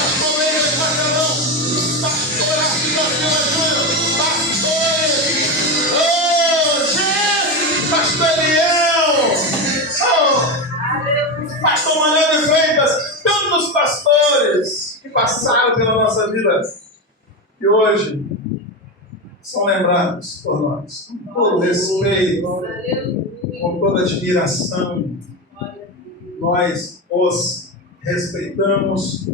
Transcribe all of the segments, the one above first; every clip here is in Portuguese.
pastor Leila de Macalão, pastor Arthur da Silva Júnior, pastores, pastor Eliel, pastor Manuel de Freitas, tantos pastores que passaram pela nossa vida e hoje são lembrados por nós, com todo respeito, com toda admiração. Nós os respeitamos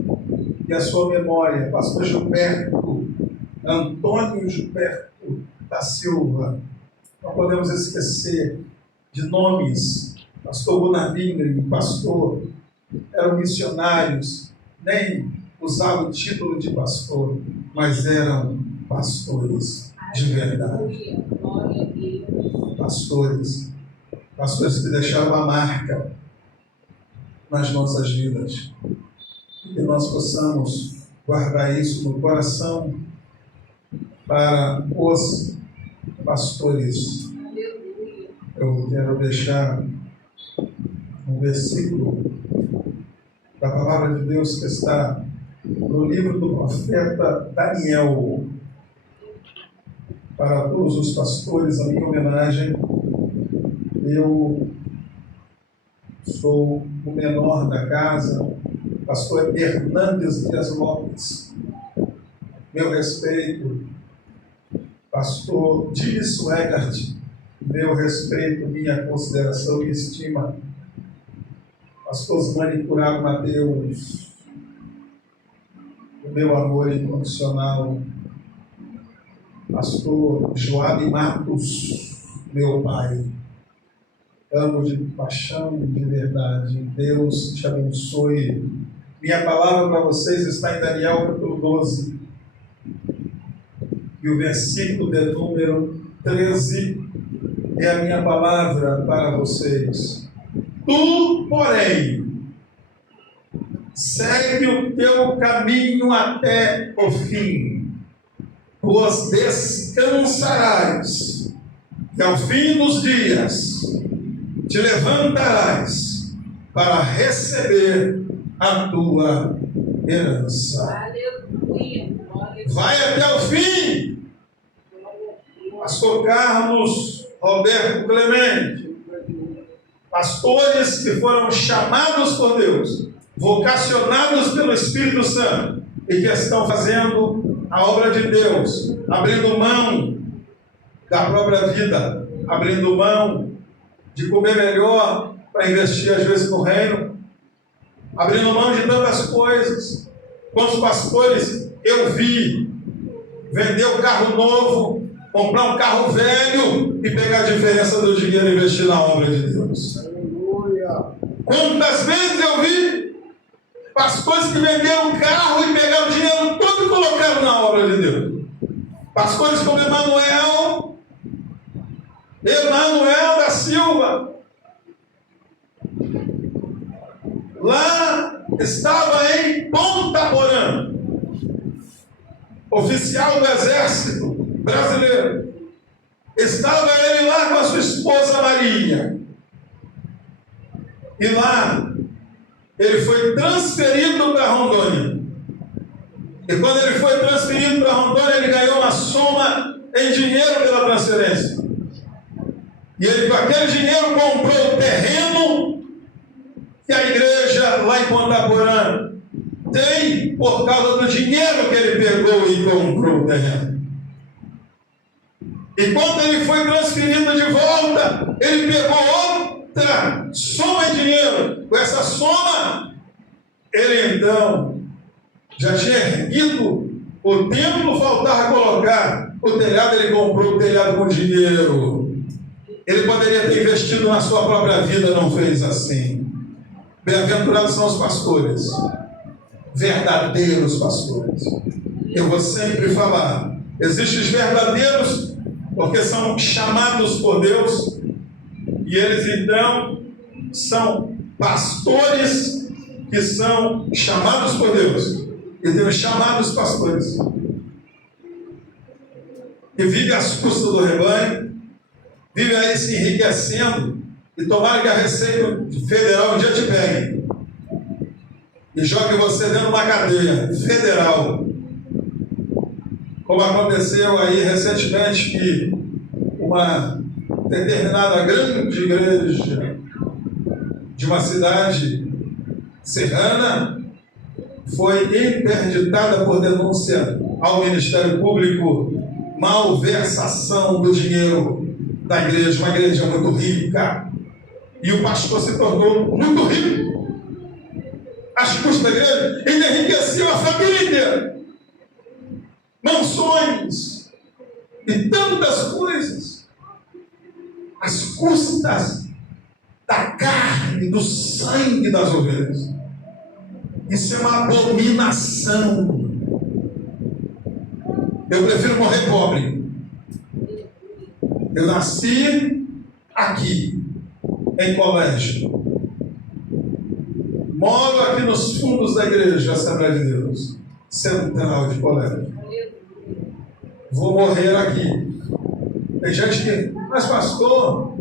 e a sua memória, pastor Gilberto, Antônio Gilberto da Silva, não podemos esquecer de nomes. Pastor Gunnar pastor, eram missionários, nem usavam o título de pastor, mas eram pastores de verdade. Pastores que deixaram uma marca nas nossas vidas. Que nós possamos guardar isso no coração para os pastores. Eu quero deixar um versículo da palavra de Deus que está no livro do profeta Daniel. Para todos os pastores, a minha homenagem. Eu sou o menor da casa, pastor Hernandes Dias Lopes. Meu respeito, pastor Dinis Weigert. Meu respeito, minha consideração e estima. Pastor Osmani Curado Mateus, o meu amor incondicional. Pastor Joabe Matos, meu pai. Amo de paixão, de verdade. Deus te abençoe. Minha palavra para vocês está em Daniel capítulo 12. E o versículo de número 13 é a minha palavra para vocês. Tu, porém, segue o teu caminho até o fim, pois descansarás, e ao fim dos dias te levantarás para receber a tua herança. Aleluia. Vai até o fim. Pastor Carlos Roberto Clemente, pastores que foram chamados por Deus, vocacionados pelo Espírito Santo e que estão fazendo a obra de Deus, abrindo mão da própria vida, abrindo mão de comer melhor para investir às vezes no reino, abrindo mão de tantas coisas. Quantos pastores eu vi vender um carro novo, comprar um carro velho e pegar a diferença do dinheiro e investir na obra de Deus. Aleluia. Quantas vezes eu vi pastores que venderam um carro e pegaram o dinheiro todo e colocaram na obra de Deus. Pastores como Emanuel da Silva. Lá estava em Ponta Porã, oficial do Exército Brasileiro. Estava ele lá com a sua esposa Maria. E lá ele foi transferido para Rondônia. E quando ele foi transferido para Rondônia, ele ganhou uma soma em dinheiro pela transferência. E ele, com aquele dinheiro, comprou o terreno que a igreja lá em Ponta Porã tem por causa do dinheiro que ele pegou e comprou o terreno. E quando ele foi transferido de volta, ele pegou outra soma de dinheiro. Com essa soma, ele então já tinha erguido o templo, faltava colocar o telhado, ele comprou o telhado com dinheiro. Ele poderia ter investido na sua própria vida, não fez assim. Bem-aventurados são os pastores, verdadeiros pastores. Eu vou sempre falar, existem os verdadeiros, porque são chamados por Deus, e eles então são pastores que são chamados por Deus, e Deus chamados pastores, que vivem às custas do rebanho, vivem aí se enriquecendo, e tomara que a Receita Federal um dia te pegue. e jogue você dentro de uma cadeia federal. Como aconteceu aí recentemente que uma determinada grande igreja de uma cidade serrana foi interditada por denúncia ao Ministério Público, malversação do dinheiro da igreja, uma igreja muito rica, e o pastor se tornou muito rico às custas da igreja. Ele enriqueceu a família inteira, mansões e tantas coisas, às custas da carne, do sangue das ovelhas. Isso é uma abominação. Eu prefiro morrer pobre. Eu nasci aqui, em colégio. Moro aqui nos fundos da igreja, Assembleia de Deus, central de colégio. Vou morrer aqui. Tem gente que, mas pastor,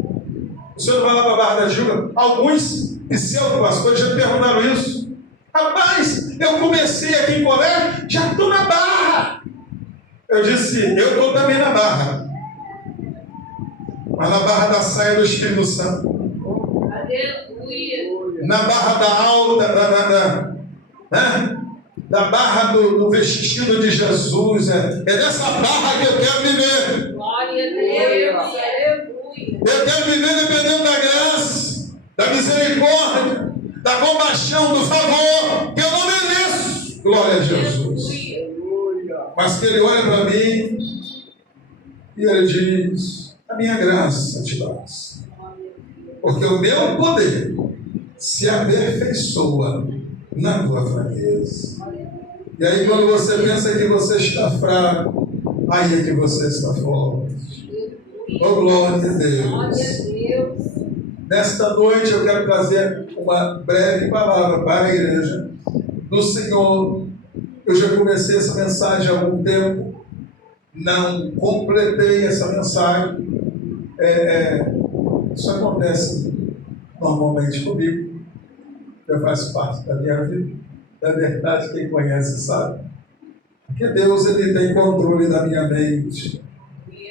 o senhor vai lá para a Barra da Tijuca? Alguns pseudo-pastores já perguntaram isso. Rapaz, eu comecei aqui em colégio, já estou na Barra. Eu disse, eu estou também na Barra. Mas na Barra da Saia do Espírito Santo. Aleluia. Na Barra da Alta, da Barra do vestido de Jesus. É dessa Barra que eu quero viver. Glória a Deus. Aleluia. Eu quero viver dependendo da graça, da misericórdia, da compaixão, do favor, que eu não mereço. Glória a Jesus. Mas que Ele olha para mim e Ele diz, a minha graça te basta. Porque o meu poder se aperfeiçoa na tua fraqueza. E aí quando você pensa que você está fraco, aí é que você está forte. Oh, glória a Deus. Nesta noite eu quero trazer uma breve palavra para a igreja do Senhor. Eu já comecei essa mensagem há algum tempo, não completei essa mensagem. Isso acontece normalmente comigo, já faz parte da minha vida. Na verdade, quem conhece sabe. Porque Deus, Ele tem controle da minha mente,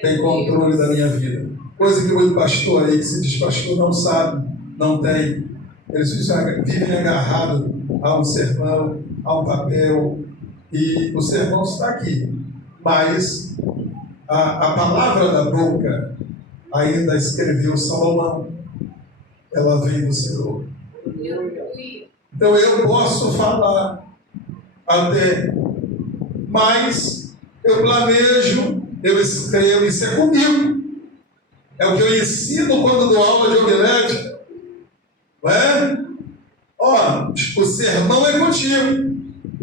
tem controle da minha vida. Coisa que muito pastor aí, que se diz pastor, não sabe, não tem. Eles vivem agarrados a um sermão, a um papel, e o sermão está aqui. Mas a palavra da boca ainda escreveu Salomão. Ela vem do Senhor. Então eu posso falar até, mas eu planejo, eu escrevo, isso é comigo. É o que eu ensino quando dou aula de homilética. Não é? Ó, o sermão é contigo,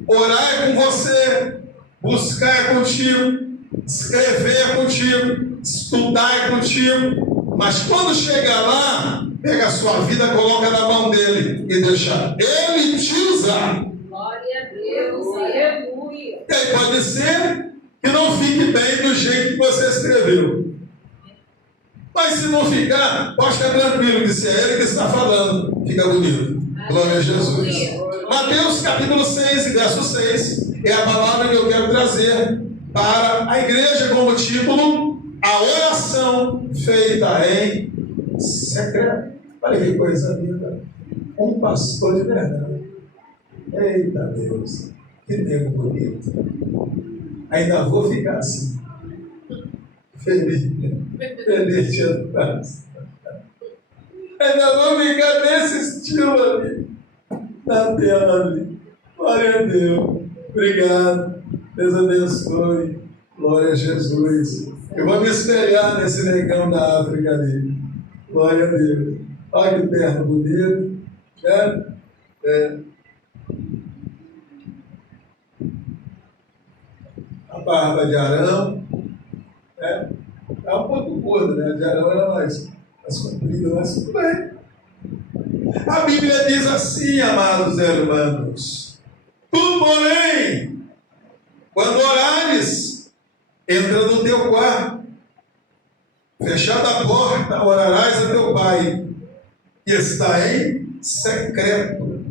orar é com você, buscar é contigo, escrever é contigo, estudar é contigo. Mas quando chegar lá, pega a sua vida, coloca na mão dele e deixa ele te usar. Glória a Deus, aleluia. E aí pode ser que não fique bem do jeito que você escreveu. Mas se não ficar, pode ficar tranquilo, que se é ele que está falando, fica bonito. Glória a Jesus. Mateus capítulo 6, verso 6, é a palavra que eu quero trazer para a igreja como título, a oração feita em secreto. Olha que coisa linda. Um pastor de verdade. Eita Deus, que nego bonito. Ainda vou ficar assim. Feliz de andar. Ainda vou ficar nesse estilo ali, na tela ali. Glória a Deus. Obrigado. Deus abençoe. Glória a Jesus. Eu vou me espelhar nesse negão da África ali. Glória a Deus. Olha que terno bonito. A barba de Arão. É um pouco gordo, né? De Arão era mais comprido, mas tudo bem. A Bíblia diz assim, amados irmãos: tu, porém, quando orares, entra no teu quarto, fechada a porta, orarás a teu Pai, que está em secreto.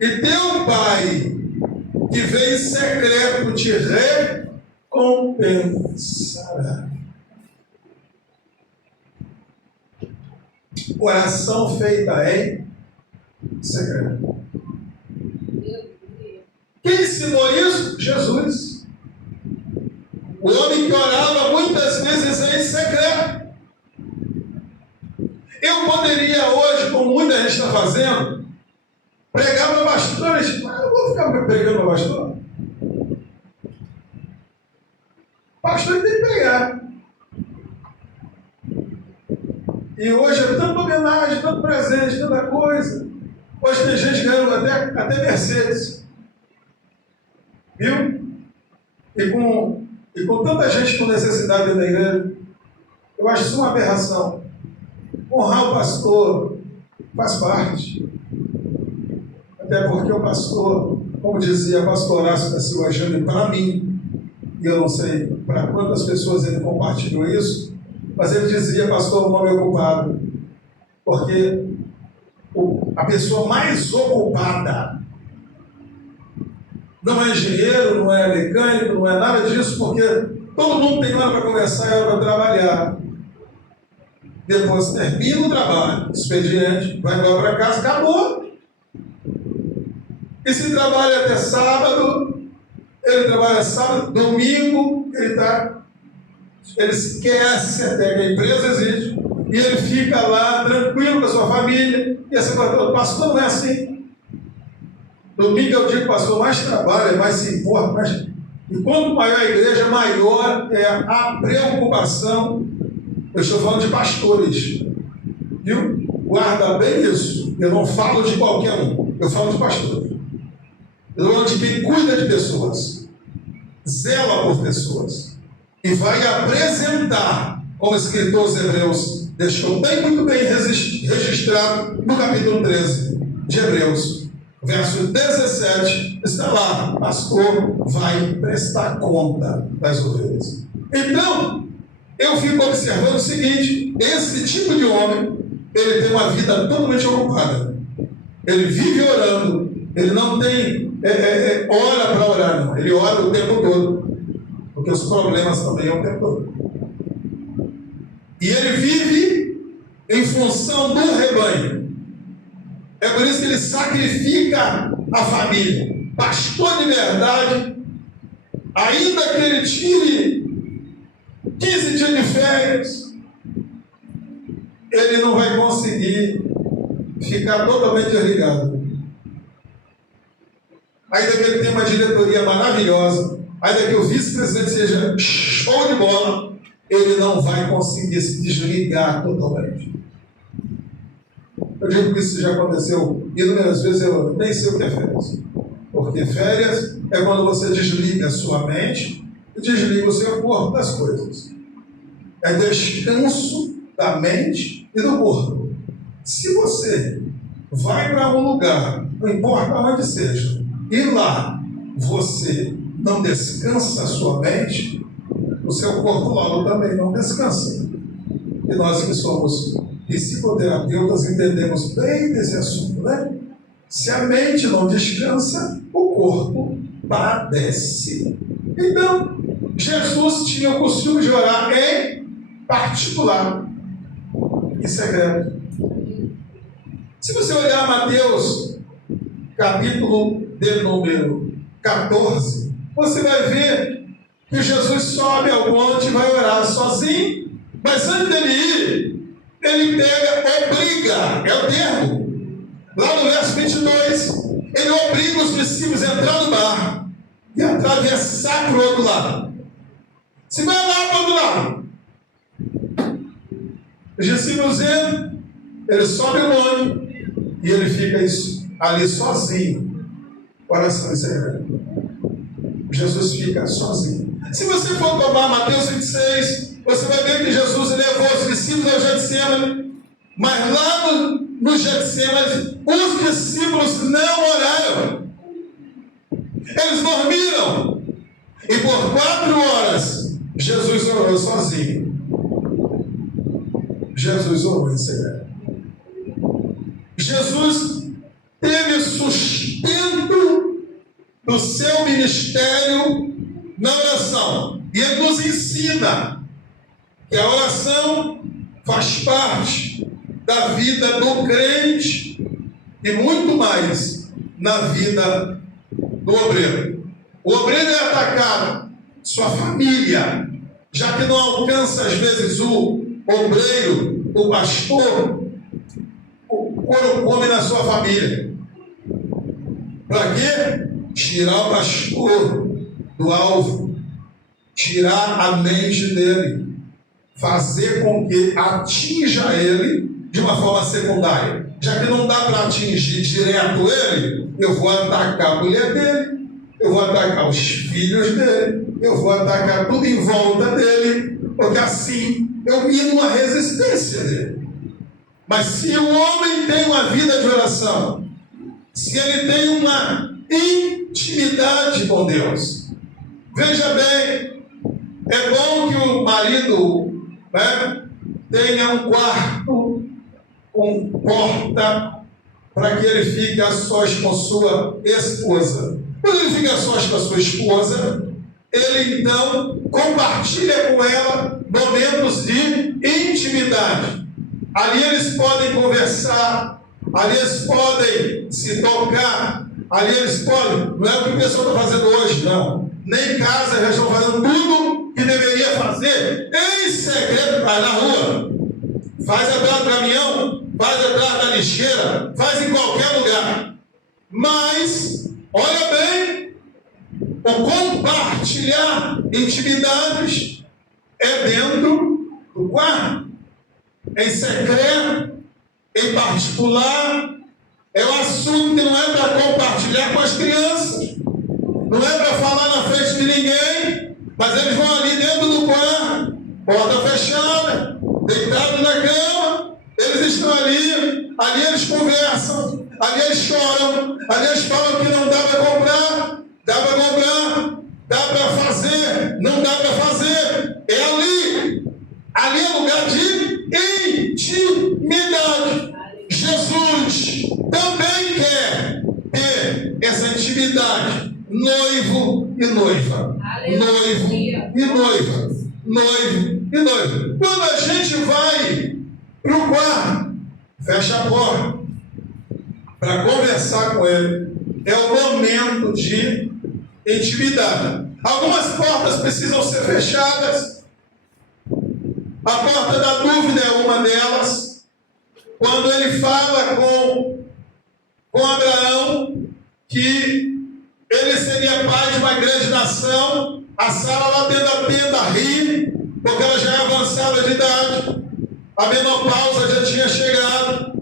E teu Pai, que vem em secreto, te recompensará. Oração feita em segredo. Quem ensinou isso? Jesus. O homem que orava muitas vezes em secreto. Eu poderia hoje, como muita gente está fazendo, pregar para pastores, mas eu vou ficar pregando para pastor. Pastor tem que pregar. E hoje é tanta homenagem, tanto presente, tanta coisa. Hoje tem gente ganhando até Mercedes. Viu? E com tanta gente com necessidade dentro da igreja, eu acho isso uma aberração. Honrar o pastor faz parte. Até porque o pastor, como dizia o pastor Horácio da Silva Júnior, para mim, e eu não sei para quantas pessoas ele compartilhou isso, mas ele dizia, pastor, o nome é ocupado. Porque a pessoa mais ocupada não é engenheiro, não é mecânico, não é nada disso, porque todo mundo tem hora para conversar e hora para trabalhar. Depois termina o trabalho, expediente, vai embora para casa, acabou. E se trabalha até sábado, ele trabalha sábado, domingo, ele esquece até que a empresa existe, e ele fica lá tranquilo com a sua família, e assim, o pastor não é assim. Domingo é o dia que o pastor mais trabalha, mais se importa, e quanto maior a igreja, maior é a preocupação. Eu estou falando de pastores, viu? Guarda bem isso. Eu não falo de qualquer um, eu falo de pastores. Eu estou falando de quem cuida de pessoas, zela por pessoas, e vai apresentar, como o escritor aos Hebreus deixou muito bem registrado no capítulo 13 de Hebreus, verso 17, está lá: pastor vai prestar conta das ovelhas. Então, eu fico observando o seguinte: esse tipo de homem, ele tem uma vida totalmente ocupada. Ele vive orando, ele não tem hora para orar, não. Ele ora o tempo todo, porque os problemas também é o tempo todo. E ele vive em função do rebanho. É por isso que ele sacrifica a família. Pastor de verdade, ainda que ele tire 15 dias de férias, ele não vai conseguir ficar totalmente desligado. Ainda que ele tenha uma diretoria maravilhosa, ainda que o vice-presidente seja show de bola, ele não vai conseguir se desligar totalmente. Eu digo que isso já aconteceu inúmeras vezes, eu nem sei o que é férias. Porque férias é quando você desliga a sua mente e desliga o seu corpo das coisas. É descanso da mente e do corpo. Se você vai para um lugar, não importa onde seja, e lá você não descansa a sua mente, o seu corpo logo também não descansa. E nós que somos psicoterapeutas entendemos bem desse assunto, né? Se a mente não descansa, o corpo padece. Então, Jesus tinha o costume de orar em particular, em segredo. Se você olhar Mateus, capítulo de número 14, você vai ver que Jesus sobe ao monte e vai orar sozinho, mas antes dele ir, ele obriga, é o termo, lá no verso 22, ele obriga os discípulos a entrar no mar e atravessar para o outro lado. Se vai lá para o outro lado, os discípulos entram, ele sobe o monte e ele fica ali sozinho, oração em segredo. Jesus fica sozinho. Se você for tomar Mateus 26, você vai ver que Jesus levou os discípulos ao Getsemane, mas lá no Getsemane, os discípulos não oraram. Eles dormiram. E por 4 horas, Jesus orou sozinho. Jesus orou em segredo. Jesus teve sustento no seu ministério na oração. E ele nos ensina que a oração faz parte da vida do crente e muito mais na vida do obreiro. O obreiro é atacado, sua família, já que não alcança às vezes o obreiro, o pastor, o couro come na sua família. Para quê? Tirar o pastor do alvo, tirar a mente dele, fazer com que atinja ele de uma forma secundária. Já que não dá para atingir direto ele, eu vou atacar a mulher dele, eu vou atacar os filhos dele, eu vou atacar tudo em volta dele, porque assim eu mino a resistência dele. Mas se o homem tem uma vida de oração, se ele tem uma intimidade com Deus, veja bem, é bom que o marido, tenha um quarto com porta para que ele fique a sós com sua esposa. Quando ele fica a sós com a sua esposa, ele então compartilha com ela momentos de intimidade. Ali eles podem conversar, ali eles podem se tocar, ali eles podem, não é o que o pessoal está fazendo hoje, não. Nem em casa já estão fazendo tudo que deveria fazer em segredo. Vai na rua, faz atrás do caminhão, faz atrás da lixeira, faz em qualquer lugar. Mas, olha bem, o compartilhar intimidades é dentro do quarto, em secreto, em particular. É um assunto que não é para compartilhar com as crianças, não é para falar na frente de ninguém, mas eles vão ali dentro do quarto, porta fechada, deitados na cama, eles estão ali eles conversam, ali eles choram, ali eles falam que não dá para comprar, dá para comprar, dá para fazer, não dá para fazer. É ali é lugar de intimidade. Jesus também quer ter essa intimidade, noivo e noiva, noivo e noiva, noivo e noiva. Quando a gente vai para o quarto, fecha a porta para conversar com ele, é o momento de intimidade. Algumas portas precisam ser fechadas. A porta da dúvida é uma delas. Quando ele fala com Abraão que ele seria pai de uma grande nação, a Sara lá dentro da tenda ri, porque ela já é avançada de idade, a menopausa já tinha chegado,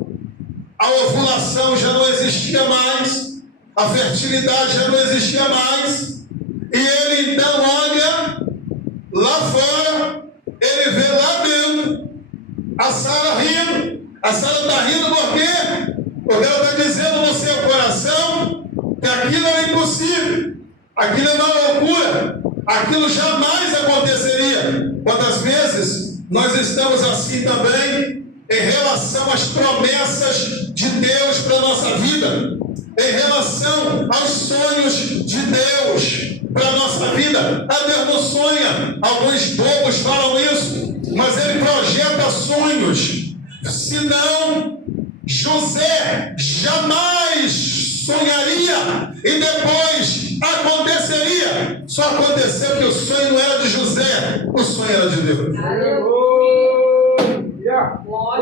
a ovulação já não existia mais, a fertilidade já não existia mais, e ele então olha lá fora, ele vê lá dentro a Sara rindo. A Sara está rindo por quê? Porque ela está dizendo no seu coração que aquilo é impossível, aquilo é uma loucura, aquilo jamais aconteceria. Quantas vezes nós estamos assim também em relação às promessas de Deus para a nossa vida, em relação aos sonhos de Deus para a nossa vida. Deus não sonha, alguns bobos falam isso, mas ele projeta sonhos. Senão, José jamais sonharia e depois aconteceria. Só aconteceu que o sonho não era de José, o sonho era de Deus.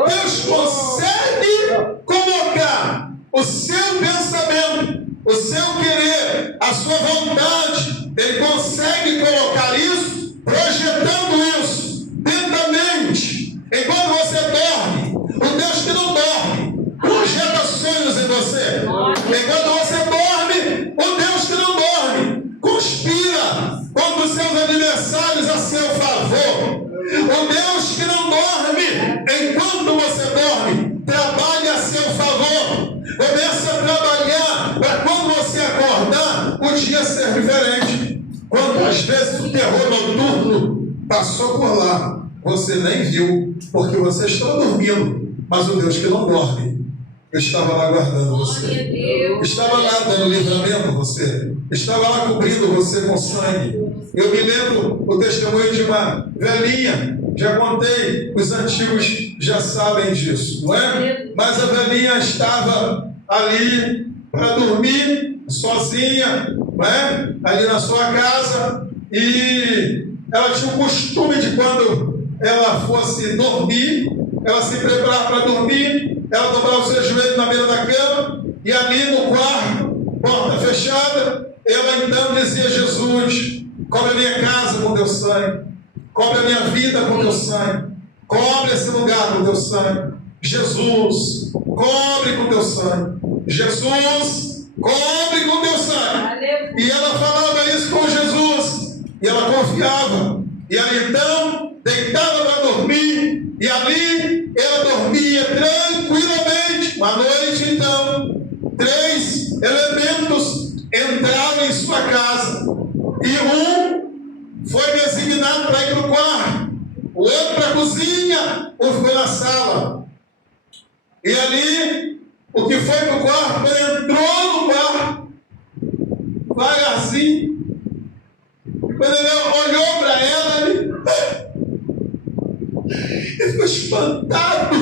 Deus consegue colocar o seu pensamento, o seu querer, a sua vontade. Ele consegue colocar isso, projetando isso dentro da mente. Enquanto você dorme, o Deus que não dorme projeta sonhos em você. Enquanto você dorme, o Deus que não dorme conspira contra os seus adversários a seu favor. O Deus que não dorme, enquanto você dorme, trabalha a seu favor. Começa a trabalhar para quando você acordar, o dia ser diferente. Quantas vezes o terror noturno passou por lá, você nem viu, porque você estava dormindo. Mas o Deus que não dorme, Eu estava lá guardando você. Estava lá dando livramento a você. Estava lá cobrindo você com sangue. Eu me lembro o testemunho de uma velhinha. Já contei, os antigos já sabem disso, não é? Mas a velhinha estava ali para dormir, sozinha, não é? Ali na sua casa. E ela tinha o costume de, quando ela fosse dormir, ela se preparava para dormir, ela dobrava os seus joelhos na beira da cama, e ali no quarto, porta fechada, ela então dizia: Jesus, cobre a minha casa com teu sangue, cobre a minha vida com teu sangue, cobre esse lugar com teu sangue. Jesus, cobre com teu sangue. Jesus, cobre com teu sangue. E ela falava isso com Jesus, e ela confiava, e ela então deitava para dormir, e ali ela dormia tranquilamente. Uma noite então, 3 elementos entraram em sua casa, e um foi designado para ir para o quarto, o outro para a cozinha, o ficou na sala. E ali, o que foi para o quarto, quando entrou no quarto, devagarzinho, e quando ele olhou para ela, ele ficou espantado,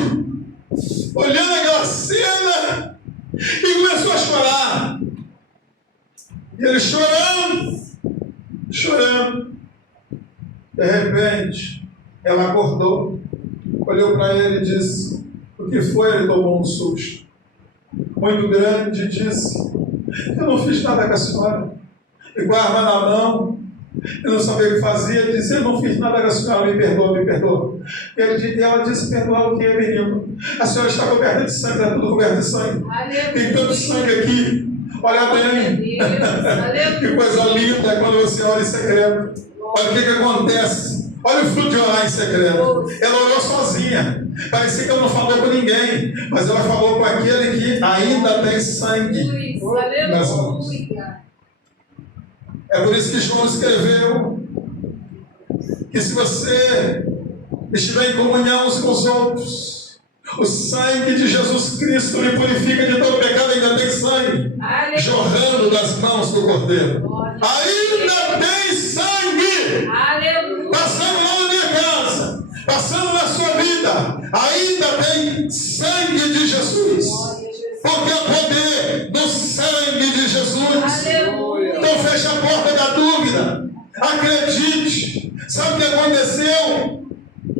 olhando aquela cena, e começou a chorar. E ele chorando. De repente, ela acordou, olhou para ele e disse: o que foi? Ele tomou um susto muito grande e disse: eu não fiz nada com a senhora. E com a arma na mão, eu não sabia o que fazia. Ele disse: eu não fiz nada com a senhora, me perdoa. E ela disse: perdoar o que, menino? A senhora está coberta de sangue, está tudo coberto de sangue. Tem tanto sangue aqui. Olha bem, que coisa linda quando você ora em secreto. Olha o que acontece. Olha o fruto de orar em secreto. Ela orou sozinha. Parecia que ela não falou com ninguém, mas ela falou com aquele que ainda tem sangue nas mãos. É por isso que João escreveu que, se você estiver em comunhão uns com os outros, o sangue de Jesus Cristo lhe purifica de todo pecado. Ainda tem sangue jorrando das mãos do Cordeiro. Ainda tem sangue passando lá na minha casa, passando na sua vida. Ainda tem sangue de Jesus, porque há poder no sangue de Jesus. Então feche a porta da dúvida, acredite. Sabe o que aconteceu?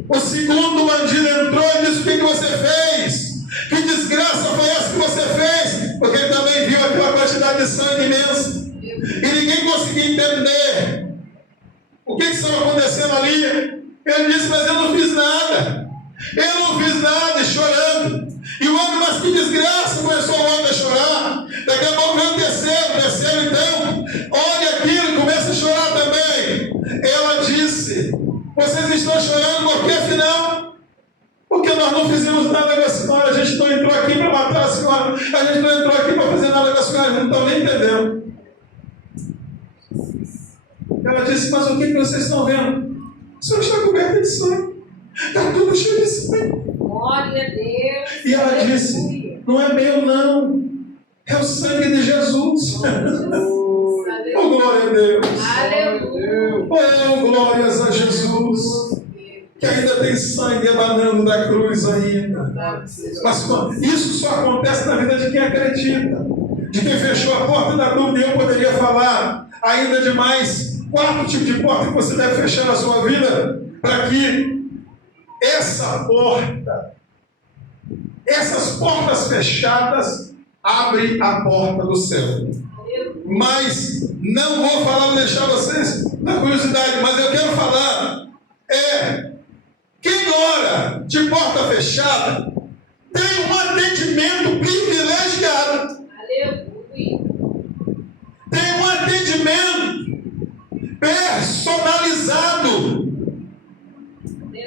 O segundo bandido entrou e disse: o que você fez? Que desgraça foi essa que você fez? Porque ele também viu aquela quantidade de sangue imensa, e ninguém conseguia entender o que estava acontecendo ali. Ele disse: mas eu não fiz nada. E chorando. E o homem: mas que desgraça! Começou o homem a chorar. Daqui a pouco veio o terceiro então, olha aquilo, começa a chorar também. Ela disse: vocês estão chorando porque, afinal, porque nós não fizemos nada com a senhora. A gente não entrou aqui para matar a senhora, a gente não entrou aqui para fazer nada com a senhora. Não estão nem entendendo. Ela disse: mas o que vocês estão vendo? O senhor está coberto de sangue, está tudo cheio de sangue. Glória a Deus. E ela disse: não é meu, não, é o sangue de Jesus. Oh, glória a Deus. Aleluia. Oh, glórias a Jesus, que ainda tem sangue emanando da cruz ainda. Mas isso só acontece na vida de quem acredita, de quem fechou a porta da dúvida. Eu poderia falar ainda de mais 4 tipos de porta que você deve fechar na sua vida, para que essas portas fechadas abrem a porta do céu. Mas não vou falar, deixar vocês na curiosidade, mas eu quero falar: quem ora de porta fechada tem um atendimento privilegiado. Tem um atendimento personalizado.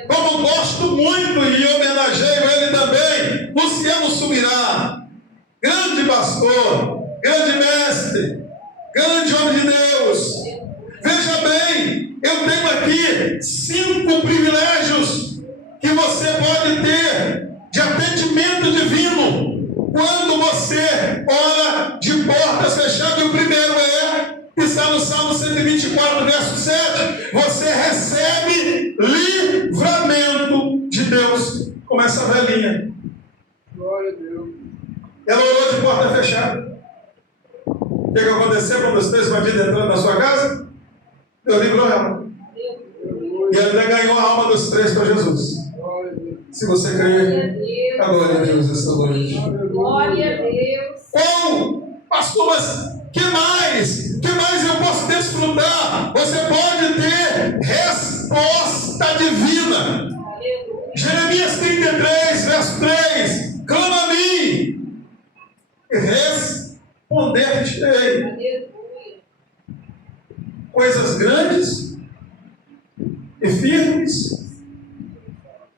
Como gosto muito e homenageio ele também, Luciano Subirá, grande pastor, grande mestre, grande homem de Deus. Veja bem, eu tenho aqui 5 privilégios que você pode ter de atendimento divino quando você ora de portas fechadas, e o primeiro está no Salmo 124, verso 7, você recebe livramento de Deus, como essa velhinha. Glória a Deus. Ela orou de porta fechada. O que aconteceu quando os 3 bandidos entraram na sua casa? Deus livrou ela. E ela ainda ganhou a alma dos 3 para Jesus. Se você crê, a glória a Deus esta noite. Glória a Deus. Ou, pastor, mas que mais? Que mais eu posso desfrutar? Você pode ter resposta divina. Jeremias 33, verso 3. Clama a mim e responder-te-ei. Coisas grandes e firmes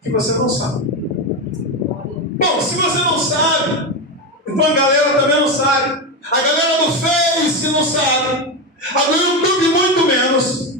que você não sabe. Bom, se você não sabe, então a galera também não sabe. A galera do Face não sabe. A do YouTube muito menos.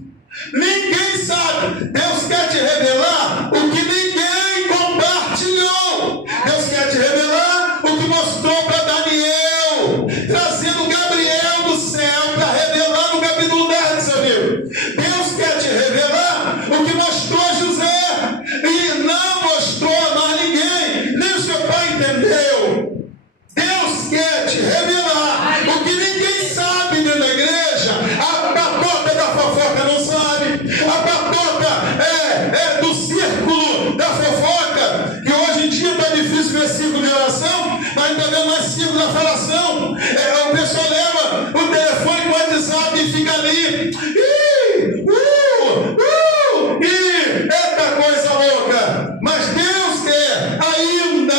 Ninguém sabe. Deus quer te revelar o que ninguém compartilhou. Deus quer te revelar o que mostrou para Daniel, trazendo Gabriel do céu para revelar no capítulo 10 do seu livro. Deus quer te revelar o que mostrou a José e não mostrou a mais ninguém, nem o seu pai entendeu. Deus quer te revelar o que ninguém sabe dentro da igreja. A patota da fofoca não sabe. A patota do círculo da fofoca, que hoje em dia está difícil ver círculo de oração, mas está vendo mais círculo da falação. O pessoal leva o telefone com o WhatsApp e fica ali. Eita coisa louca. Mas Deus quer ainda.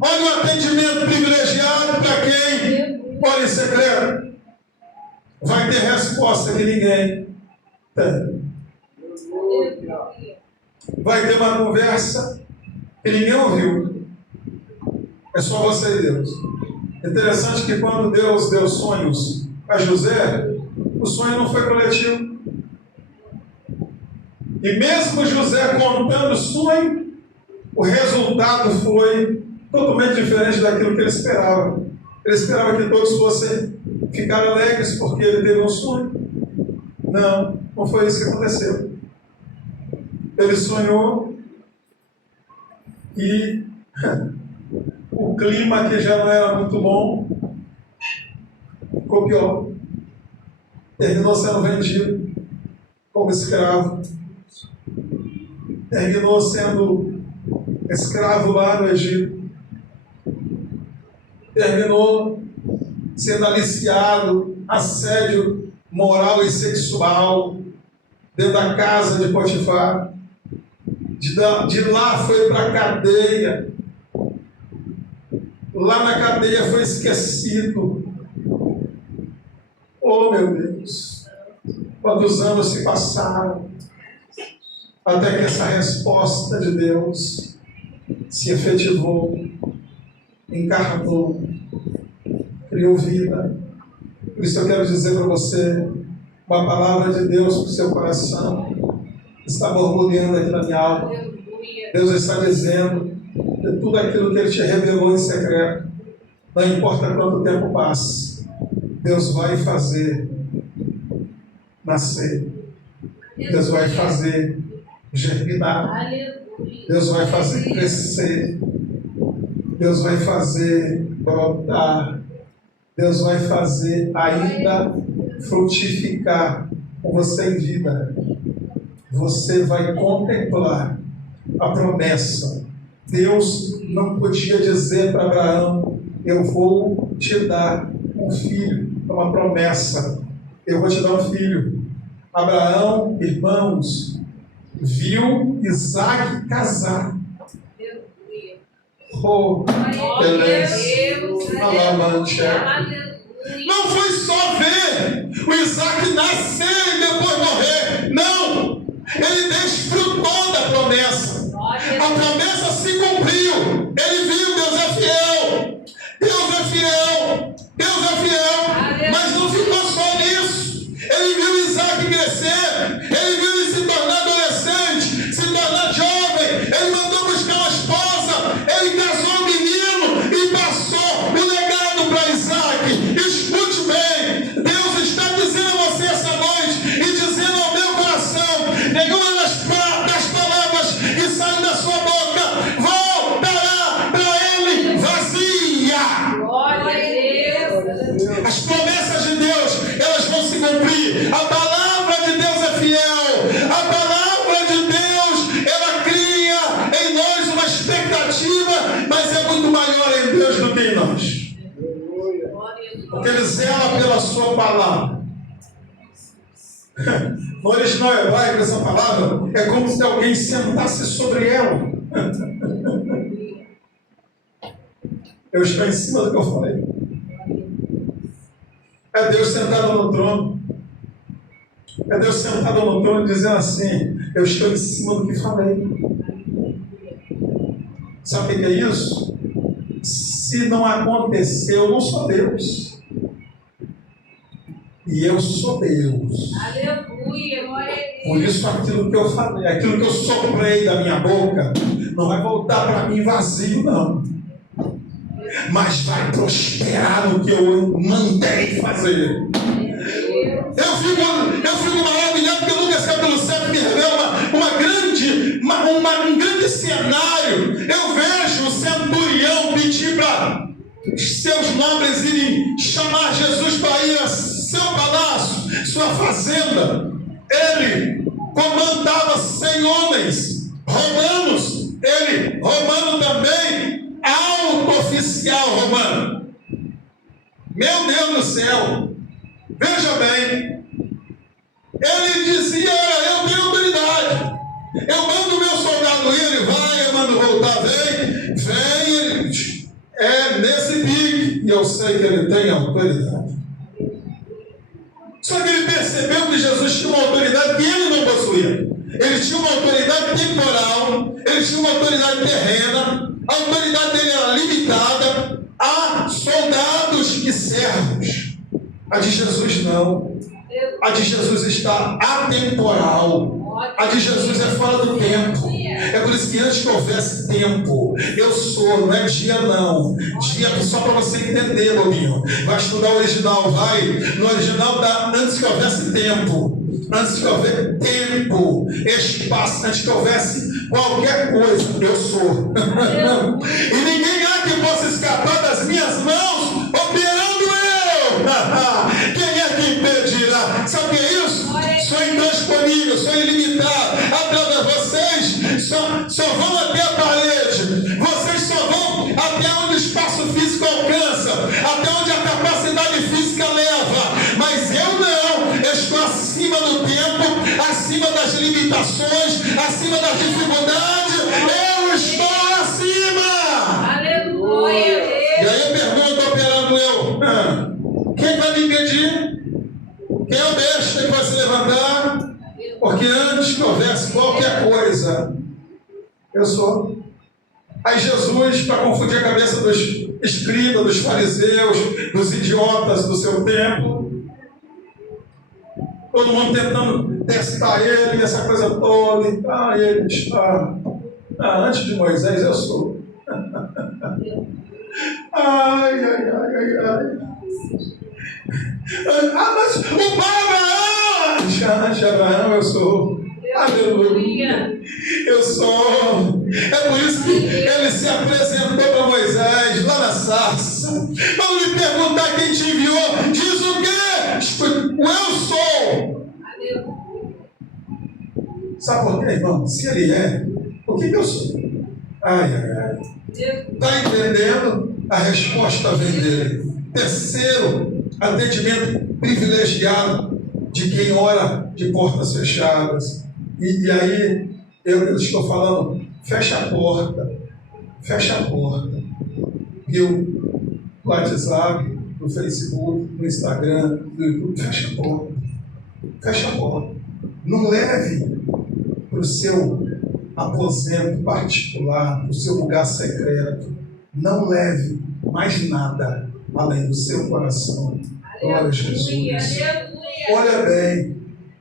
Olha o atendimento privilegiado para quem ora em secreto. Vai ter resposta que ninguém tem. Vai ter uma conversa que ninguém ouviu. É só você e Deus. Interessante que quando Deus deu sonhos a José, o sonho não foi coletivo. E mesmo José contando o sonho, o resultado foi totalmente diferente daquilo que ele esperava. Ele esperava que todos fossem ficar alegres porque ele teve um sonho. Não foi isso que aconteceu. Ele sonhou e o clima, que já não era muito bom, ficou pior. Terminou sendo vendido como escravo. Terminou sendo escravo lá no Egito. Terminou sendo aliciado, assédio moral e sexual dentro da casa de Potifar. De lá foi para a cadeia. Lá na cadeia foi esquecido. Oh, meu Deus! Quantos anos se passaram até que essa resposta de Deus se efetivou, encarnou, criou vida. Por isso eu quero dizer para você, uma palavra de Deus para o seu coração está borbulhando aqui na minha alma. Deus está dizendo que tudo aquilo que Ele te revelou em secreto, não importa quanto tempo passe, Deus vai fazer nascer. Deus vai fazer germinar. Deus vai fazer crescer. Deus vai fazer brotar. Deus vai fazer ainda frutificar com você em vida. Você vai contemplar a promessa. Deus não podia dizer para Abraão: eu vou te dar um filho. É uma promessa. Eu vou te dar um filho. Abraão, irmãos, viu Isaac casar. Oh, beleza. Não foi só ver o Isaac nascer e depois morrer. Não. Ele desfrutou da promessa. A promessa se cumpriu. Ele viu: Deus é fiel. Deus é fiel. Deus é fiel. Mas não ficou só nisso. Ele viu Isaac crescer. Ele viu ele se tornar adolescente, se tornar jovem. Ele mandou buscar uma esposa. Ele casou um menino e passou o legado a sua palavra. No original hebraico, essa palavra é como se alguém sentasse sobre ela. Eu estou em cima do que eu falei. É Deus sentado no trono. É Deus sentado no trono dizendo assim: eu estou em cima do que falei. Sabe o que é isso? Se não aconteceu, eu não sou Deus. E eu sou Deus. Aleluia, glória a Deus. Por isso aquilo que eu falei, aquilo que eu soprei da minha boca, não vai voltar para mim vazio, não. Mas vai prosperar no que eu mandei fazer. Eu fico maravilhado porque eu nunca sei pelo céu que me revela um grande cenário. Eu vejo o centurião pedir para seus nobres irem chamar Jesus para ir a seu palácio, sua fazenda. Ele comandava 100 homens romanos. Ele, romano também, alto oficial romano. Meu Deus do céu! Veja bem, ele dizia: eu tenho autoridade, eu mando meu soldado ir, ele vai, eu mando voltar, vem, ele é nesse pique, e eu sei que ele tem autoridade. Só que ele percebeu que Jesus tinha uma autoridade que ele não possuía. Ele tinha uma autoridade temporal, ele tinha uma autoridade terrena, a autoridade dele era limitada a soldados e servos. A de Jesus não. A de Jesus está atemporal. A de Jesus é fora do tempo. É por isso que antes que houvesse tempo, eu sou, não é dia não. Dia só para você entender, Lobinho. Vai estudar o original, vai. No original dá antes que houvesse tempo. Antes que houvesse tempo, espaço, antes que houvesse qualquer coisa, eu sou. E ninguém há que possa escapar das minhas mãos, operando eu. Quem é que impedirá? Sabe o que é isso? Sou intransponível, sou ilimitado. Até vocês só vão até a parede. Vocês só vão até onde o espaço físico alcança, até onde a capacidade física leva. Mas eu não. Eu estou acima do tempo, acima das limitações, acima das dificuldades. Eu estou acima. Aleluia. E aí eu pergunto, operando eu: quem vai me impedir? Quem é o besta que vai se levantar? Porque antes que houvesse qualquer coisa, eu sou. Aí Jesus, para confundir a cabeça dos escribas, dos fariseus, dos idiotas do seu tempo, todo mundo tentando testar ele, essa coisa toda, e ele está: antes de Moisés eu sou. Ai. Mas o pai Abraão, eu sou. Aleluia. Eu sou. É por isso que ele se apresentou para Moisés lá na sarça. Vamos lhe perguntar quem te enviou. Diz o quê? O eu sou. Sabe por quê, irmão? Se ele é, o que eu sou? Ai. Está entendendo? A resposta vem dele. Terceiro, atendimento privilegiado de quem ora de portas fechadas. E aí, eu estou falando: fecha a porta. Viu? No WhatsApp, no Facebook, no Instagram, no YouTube, fecha a porta. Não leve para o seu aposento particular, para o seu lugar secreto. Não leve mais nada além do seu coração. Glória a Jesus. Olha bem,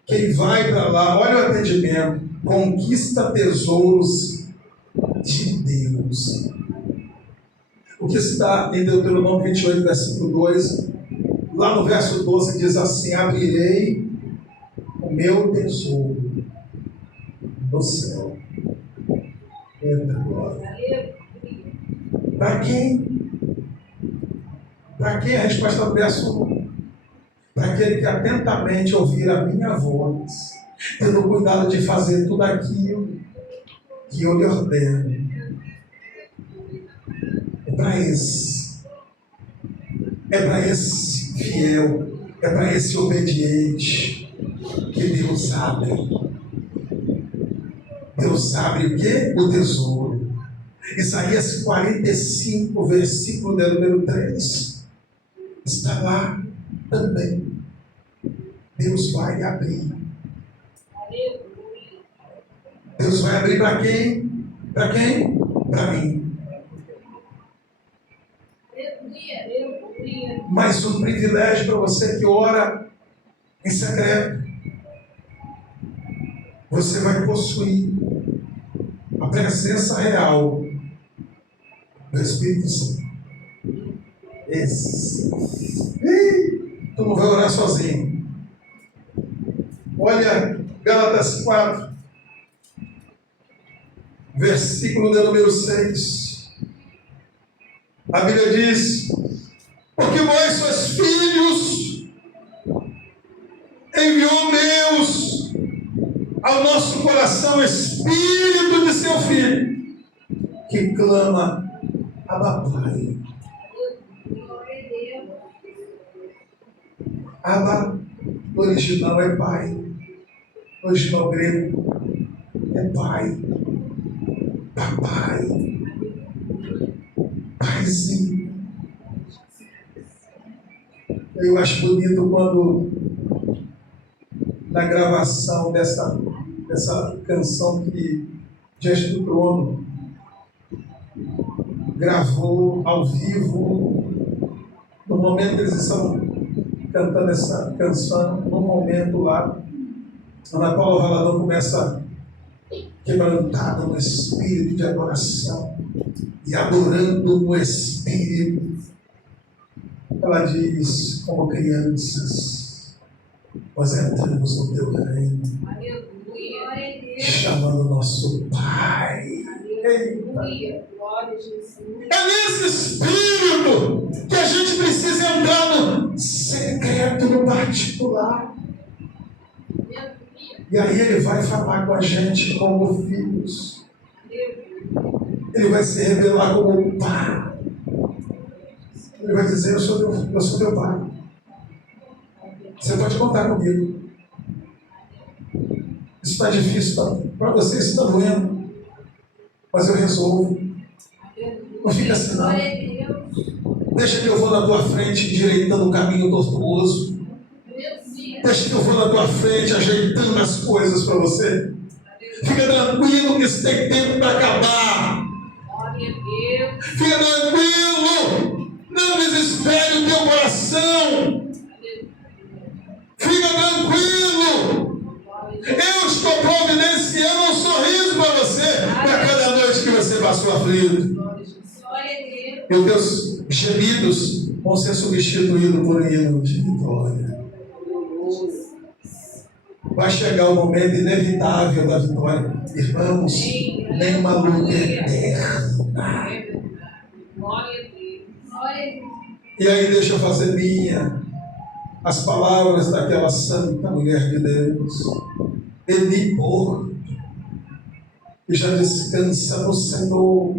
quem vai para lá, olha o atendimento, conquista tesouros de Deus. O que está em Deuteronômio 28, versículo 2, lá no verso 12 diz assim: abrirei o meu tesouro no céu. Eita glória. Para quem? Para quem? A resposta do verso 1. Para aquele que atentamente ouvir a minha voz, tendo cuidado de fazer tudo aquilo que eu lhe ordeno. É para esse fiel, É para esse obediente que Deus abre. Deus abre o quê? O tesouro. Isaías 45, versículo de número 3. Está lá também. Deus vai abrir. Deus vai abrir para quem? Para quem? Para mim. Mas um privilégio para você que ora em secreto. Você vai possuir a presença real do Espírito Santo. Esse. Tu não vai orar sozinho. Olha, Gálatas 4, versículo de número 6. A Bíblia diz: porque vós sois filhos, enviou Deus ao nosso coração o Espírito de seu Filho, que clama: Abba, Pai. Abba, no original é Pai. No original grego é Pai. Papai. Paizinho. Eu acho bonito quando, na gravação dessa canção que Diante do Trono gravou ao vivo, no momento que eles estão cantando essa canção, no momento lá, Ana Paula Valadão começa quebrantada no espírito de adoração e adorando no espírito. Ela diz: como crianças, nós entramos no teu reino, chamando nosso Pai. Eita. É nesse espírito que a gente precisa entrar no secreto, no particular. E aí ele vai falar com a gente como filhos. Ele vai se revelar como Pai. Ele vai dizer: eu sou teu Pai. Você pode contar comigo. Isso está difícil para você, isso está doendo. Mas eu resolvo. Não fica assim não. Deixa que eu vou na tua frente endireitando o caminho tortuoso. Deixa que eu vou na tua frente ajeitando as coisas para você. Fica tranquilo que isso tem tempo para acabar. Fica tranquilo. Não desespere o teu coração. Fica tranquilo. Eu estou providenciando um sorriso para você para cada noite que você passou aflito. E os teus gemidos vão ser substituídos por hinos de vitória. Vai chegar o momento inevitável da vitória. Irmãos, nenhuma luta eterna. E aí deixa eu fazer minha as palavras daquela santa mulher de Deus, Eni Porto, que já descansa no Senhor.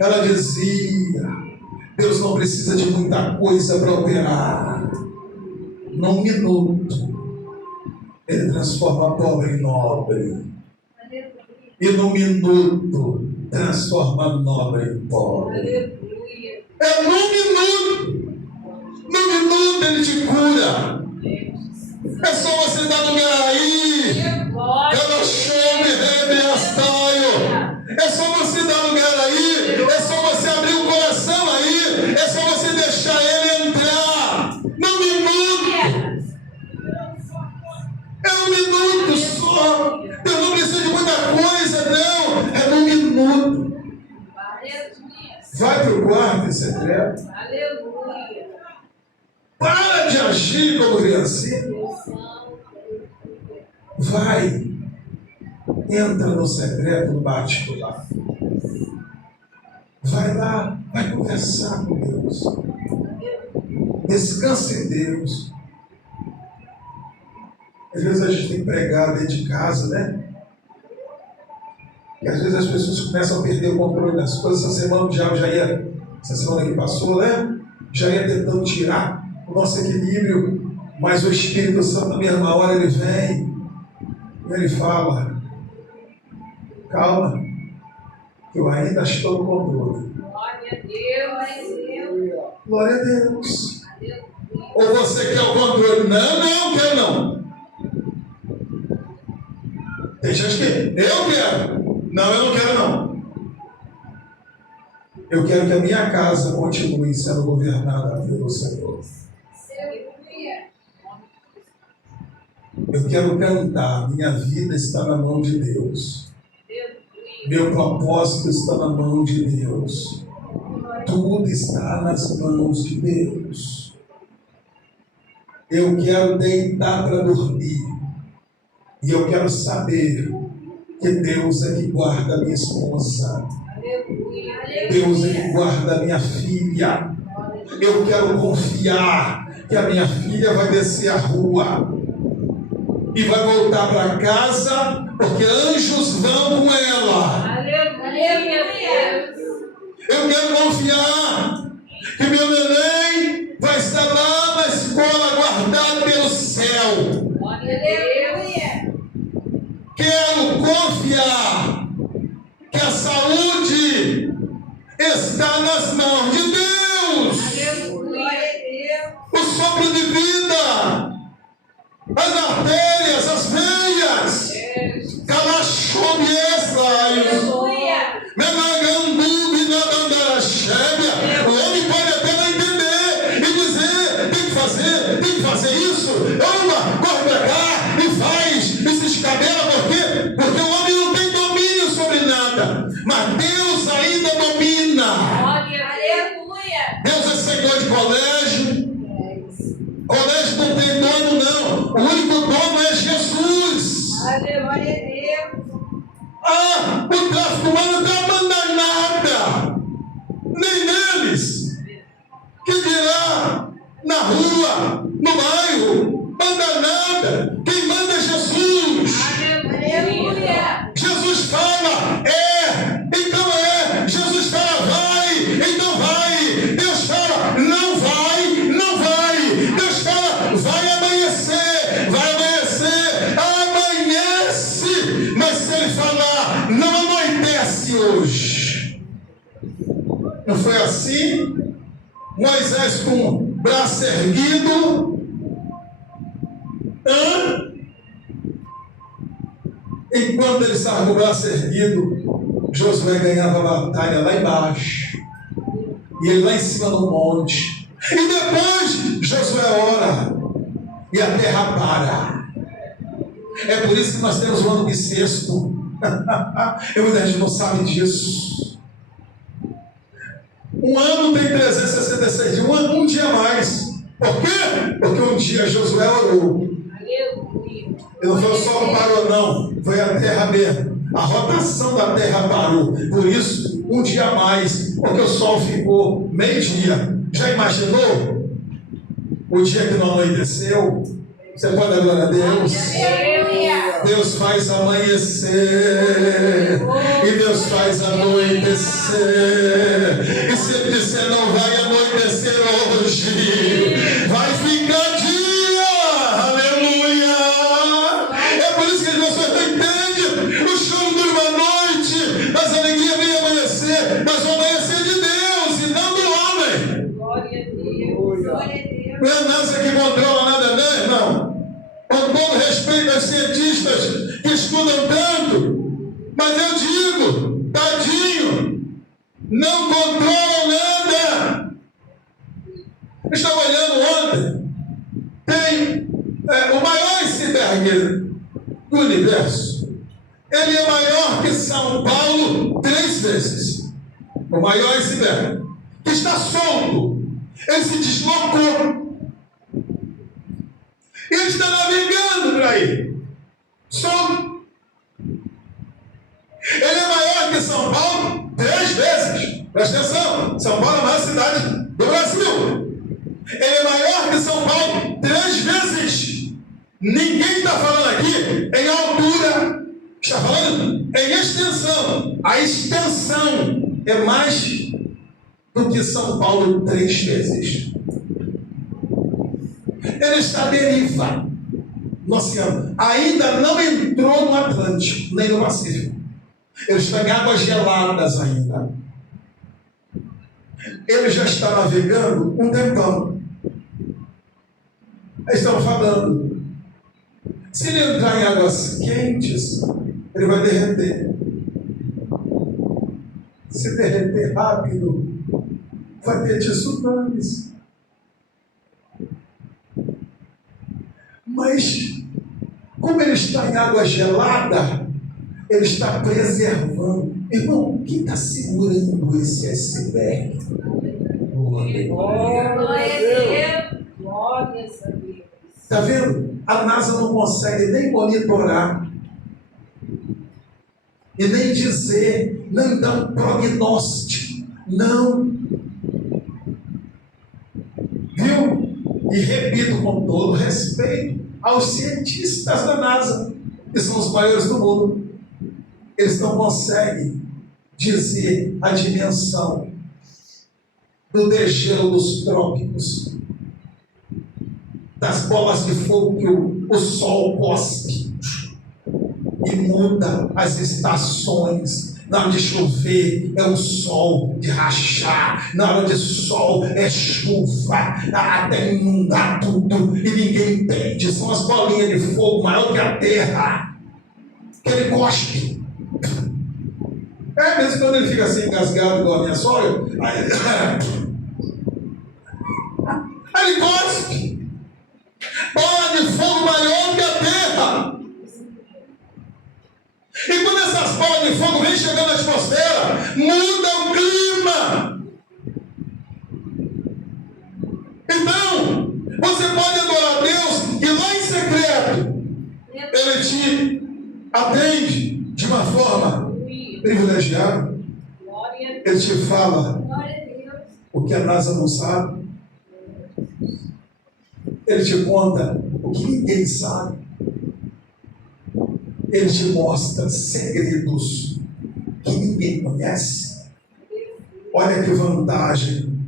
Ela dizia: Deus não precisa de muita coisa para operar. Num minuto Ele transforma pobre em nobre, e num minuto transforma nobre em pobre. É num minuto. No minuto Ele te cura. É só você dar lugar aí. Ela chama e rebeastaio. É só você dar lugar aí. É só você abrir o coração aí. É só você deixar Ele entrar. No minuto. É um minuto só. Eu não preciso de muita coisa, não. É no minuto. Vai para o quarto em secreto. Para de agir como criancinha. Vai. Entra no secreto, no particular. Vai lá. Vai conversar com Deus. Descansa em Deus. Às vezes a gente tem que pregar dentro de casa, né? E às vezes as pessoas começam a perder o controle das coisas. Essa semana o diabo essa semana que passou, né? Já ia tentando tirar o nosso equilíbrio, mas o Espírito Santo, na mesma hora, ele vem e ele fala: calma, que eu ainda estou no controle. Glória a Deus. Glória a Deus. Ou você quer o controle? Não, quero não. Tem gente que eu quero. Não, eu não quero não. Eu quero que a minha casa continue sendo governada pelo Senhor. Eu quero cantar, minha vida está na mão de Deus. Meu propósito está na mão de Deus. Tudo está nas mãos de Deus. Eu quero deitar para dormir. E eu quero saber que Deus é que guarda a minha esposa. Deus é que guarda a minha filha. Eu quero confiar que a minha filha vai descer a rua e vai voltar para casa, porque anjos vão com ela. Eu quero confiar que meu neném vai estar lá na escola guardado pelo céu. Quero confiar que a saúde está nas mãos de Deus. O sopro de vida, as artérias, as veias, o homem pode até não entender e dizer: tem que fazer isso, corre para cá e faz, e se escabela, por quê? Porque o homem não tem domínio sobre nada, mas Deus ainda domina. Deus é Senhor de colégio. Colégio não tem dono, não. O único dono é Jesus. O tráfico humano não manda nada, nem neles. Que dirá na rua, no bairro, manda nada. Quem manda é Jesus. Jesus fala, então é. Jesus fala, vai, então vai. Deus fala, não vai, não vai. Deus fala, vai amanhecer, amanhece. Mas se ele falar, não anoitece hoje. Não foi assim? Moisés com o braço erguido. Enquanto ele estava com o braço erguido, Josué ganhava a batalha lá embaixo. E ele lá em cima no monte. E depois Josué ora. E a terra para. É por isso que nós temos o ano bissexto. Muita gente não sabe disso. Um ano tem 366 dias, um dia a mais. Por quê? Porque um dia Josué orou. E não foi o sol que parou, não. Foi a terra mesmo. A rotação da terra parou. Por isso, um dia a mais. Porque o sol ficou meio-dia. Já imaginou? O dia que não anoiteceu? Você pode dar glória a Deus? Deus faz amanhecer e Deus faz anoitecer. E se ele disser não vai anoitecer hoje, vai ficar dia. Aleluia! É por isso que as pessoas não entendem. O choro dura uma noite, mas a alegria vem amanhecer. Mas o amanhecer de Deus e não do homem. Glória a Deus. Não é a NASA que controla nada, né, irmão? Com todo respeito aos cientistas que estudam tanto, mas eu digo, tadinho, não controlam nada. Eu estava olhando ontem, tem o maior iceberg do universo. Ele é maior que São Paulo 3 vezes. O maior iceberg, que está solto. Ele se deslocou. Ele está navegando por aí. Solto. Ele é maior que São Paulo 3 vezes. Presta atenção. São Paulo é a maior cidade do Brasil. Ele é maior que São Paulo 3 vezes. Ninguém está falando aqui em altura. Está falando em extensão. A extensão é mais do que São Paulo 3 vezes. ele está à deriva no oceano. Ainda não entrou no Atlântico, nem no Pacífico. Ele está em águas geladas ainda. Ele já está navegando um tempão. Eles estão falando. Se ele entrar em águas quentes, ele vai derreter. Se derreter rápido, vai ter tsunamis. Mas, como ele está em água gelada, ele está preservando. Irmão, quem está segurando esse iceberg? Glória a Deus. Glória a Deus. Está vendo? A NASA não consegue nem monitorar e nem dizer, não dá um prognóstico. Não. Viu? E repito com todo respeito aos cientistas da NASA, que são os maiores do mundo. Eles não conseguem dizer a dimensão do degelo dos trópicos, das bolas de fogo que o sol cospe e muda as estações. Na hora de chover é o sol de rachar, na hora de sol é chuva, até inundar tudo e ninguém entende. São as bolinhas de fogo maior que a terra que ele cospe. Mesmo quando ele fica assim engasgado igual a minha sogra, aí ele cospe. Bola de fogo maior que a terra. E quando essas bolas de fogo vêm chegando na atmosfera, muda o clima. Então, você pode adorar a Deus e lá em secreto Ele te atende de uma forma privilegiada. Ele te fala o que a NASA não sabe. Ele te conta o que ninguém sabe. Ele te mostra segredos que ninguém conhece. Olha que vantagem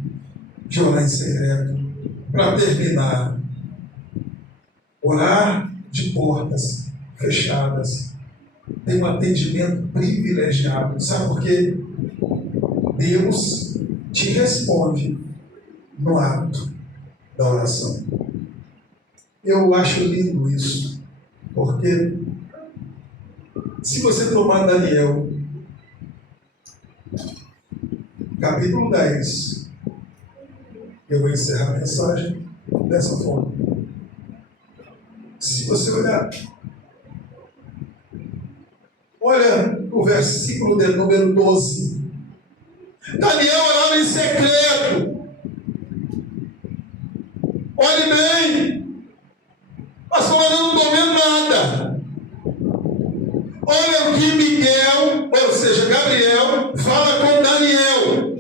de orar em secreto. Para terminar, orar de portas fechadas tem um atendimento privilegiado. Sabe por quê? Deus te responde no ato da oração. Eu acho lindo isso, porque se você tomar Daniel, capítulo 10, eu vou encerrar a mensagem dessa forma. Se você olha o versículo de número 12. Daniel orava em secreto. Olhe bem. Pastor, eu não estou vendo nada. Olha o que Miguel, ou seja, Gabriel, fala com Daniel.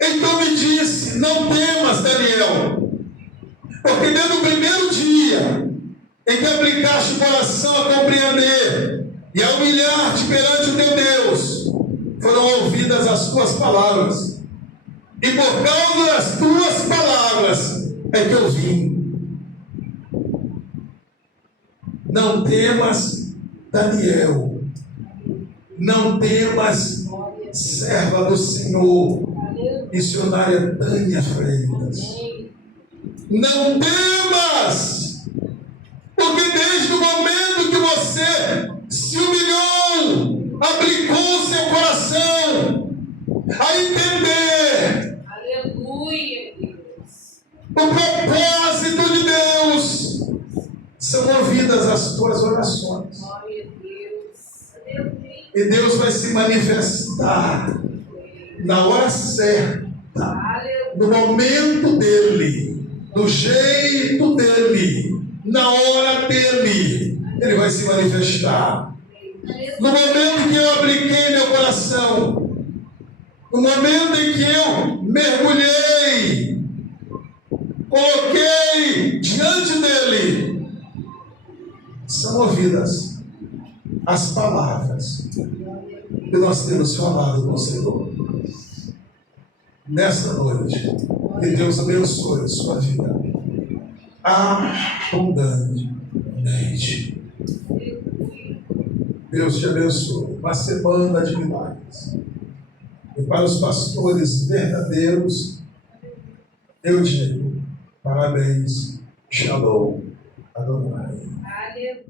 Então me disse, não temas, Daniel, porque desde o primeiro dia em que aplicaste o coração a compreender e a humilhar-te perante o teu Deus, foram ouvidas as tuas palavras. E por causa das tuas palavras é que eu vim. Não temas, Daniel. Não temas, serva do Senhor, missionária Tânia Freitas. Não temas, porque desde o momento que você se humilhou, aplicou o seu coração a entender o propósito de Deus, são ouvidas as tuas orações. E Deus vai se manifestar na hora certa, no momento dele, do jeito dele, na hora dele. Ele vai se manifestar. No momento que eu apliquei meu coração, no momento em que eu mergulhei, coloquei diante dele, são ouvidas as palavras que nós temos falado com o Senhor. Nesta noite, Que Deus abençoe a sua vida abundantemente. Deus te abençoe. Uma semana de milagres. E para os pastores verdadeiros, eu digo parabéns. Shalom. Adonai. Aleluia.